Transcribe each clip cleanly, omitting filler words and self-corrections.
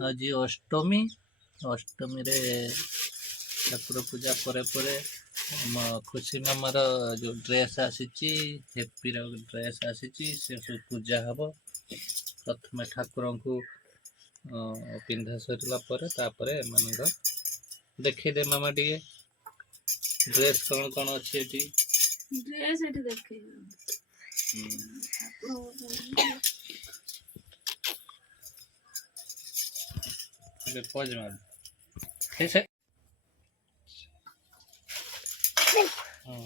आज अष्टमी अष्टमी रे ठाकुर पूजा परे परे खुशी मामार जो ड्रेस आसीची हेप्पी ड्रेस आसीची से सब पूजा हब। प्रथमे ठाकुर को पिंधा सरला परे तापरे एमानक देखी दे मामा टिके ड्रेस कौन कौन अच्छी एटी ड्रेस एटी देखी पज मार ठीक है।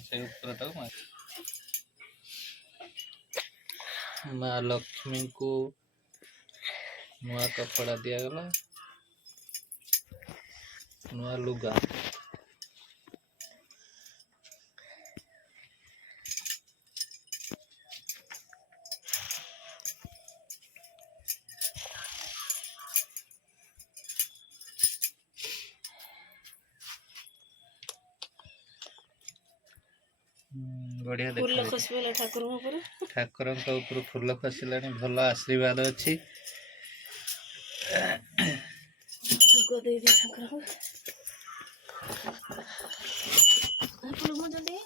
से ऊपर तक माँ लक्ष्मी को नुआ कपड़ा दिगला नुआ लुगा बढ़िया फूल खसबे ठाकुर ऊपर ठाकुर ऊपर फूल खसला भल आशीर्वाद अच्छी भोग दे दे ठाकुर फूल मो जल्दी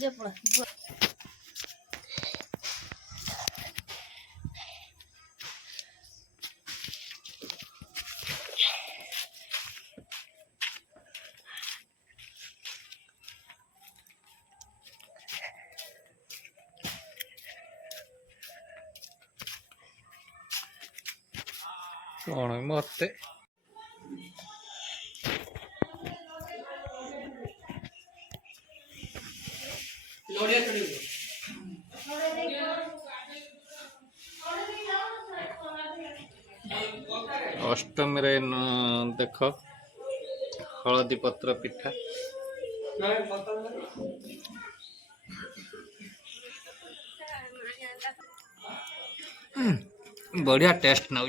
जा पड़ा कौन मत अष्टमी रे देख हलदी पत्र पिठा बढ़िया टेस्ट ना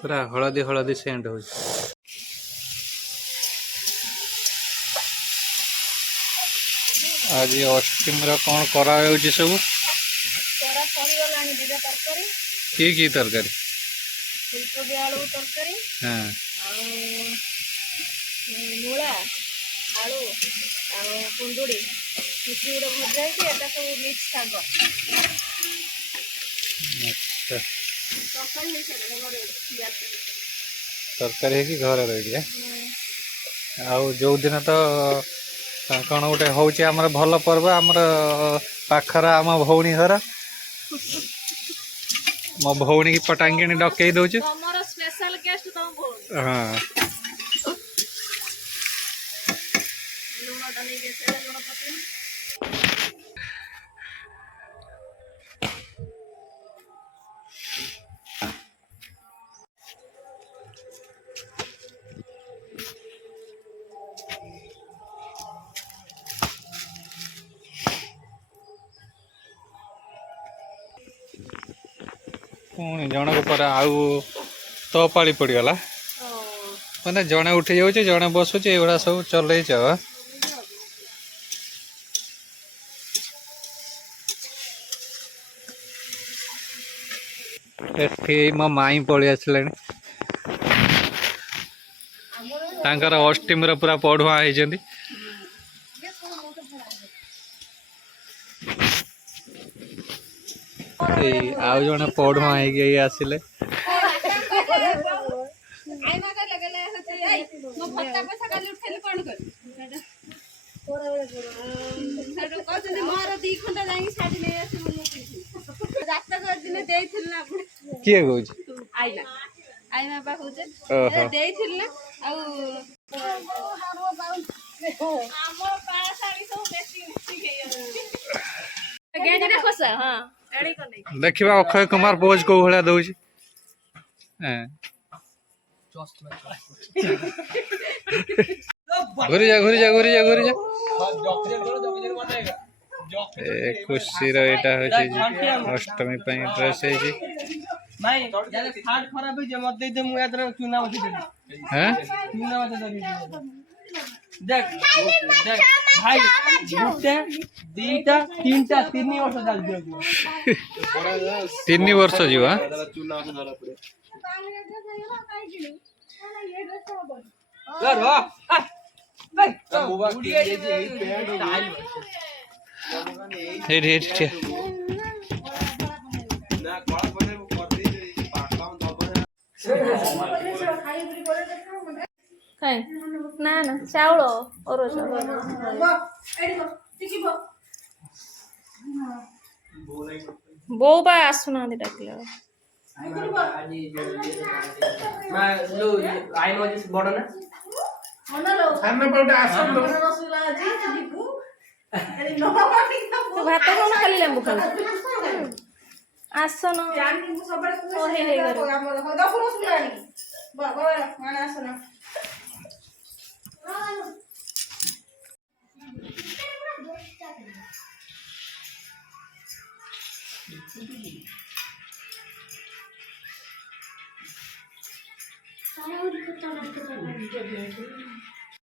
पूरा हलदी हलदी सेंट हो। आज अष्टमी कौन करा सब की तरकारी फुलकोबी आलू तरकारी हाँ मूला आलू कुंदुड़ी मिठी गोटे भजा है सब मिक्स शाग तरकारी है कि घर रही है। आउ जो दिन तो कौन गोटे हूँ आमर भल पर्व आमर पाखर आम भौणी घर मो भौणी की पटांगी डकई दौच तमरो स्पेशल गेस्ट तम बोल हाँ लूण डाली के से लूण पके पुणी जनक पर आउ तो पाली पड़गला मैंने जड़े उठी जाऊे जड़े बसुचे एगुड़ा सब चलईच एठी मो माई पलि आसले अष्टमी पूरा पढ़ुआ होती आउ जड़े पढ़ुआ हो आसिले किए कौच देखा अक्षय कुमार पोज को भाया दौच घूरी जा घूरी जा घूरी जा घूरी जा खुशी अष्टमी ड्रेस भाई यार फाट खराब है जे मत दे दे मु याद रे चुना मत दे हैं चुना मत दे देख देख भाई गुटे दीटा तीनटा तीन वर्ष चल दियो 3 वर्ष जीवा चुना मत धरा पड़े कर हो भाई बुबा के जे पैंट स्टाइल हे हे ना कळा पने कर दे पाटा दबा କାଇଁ ନା ନା ଚାଉଳ ଅରୁଆ ଚାଉଳ ବୋଉ ବା ଆସୁନାହାନ୍ତି ଡାକିଲା मैं लो आइन वजह से बड़ ना ତୁ ଭାତ କଣ ଖାଲି ଲେମ୍ବୁ ଖାଉ ଆସନ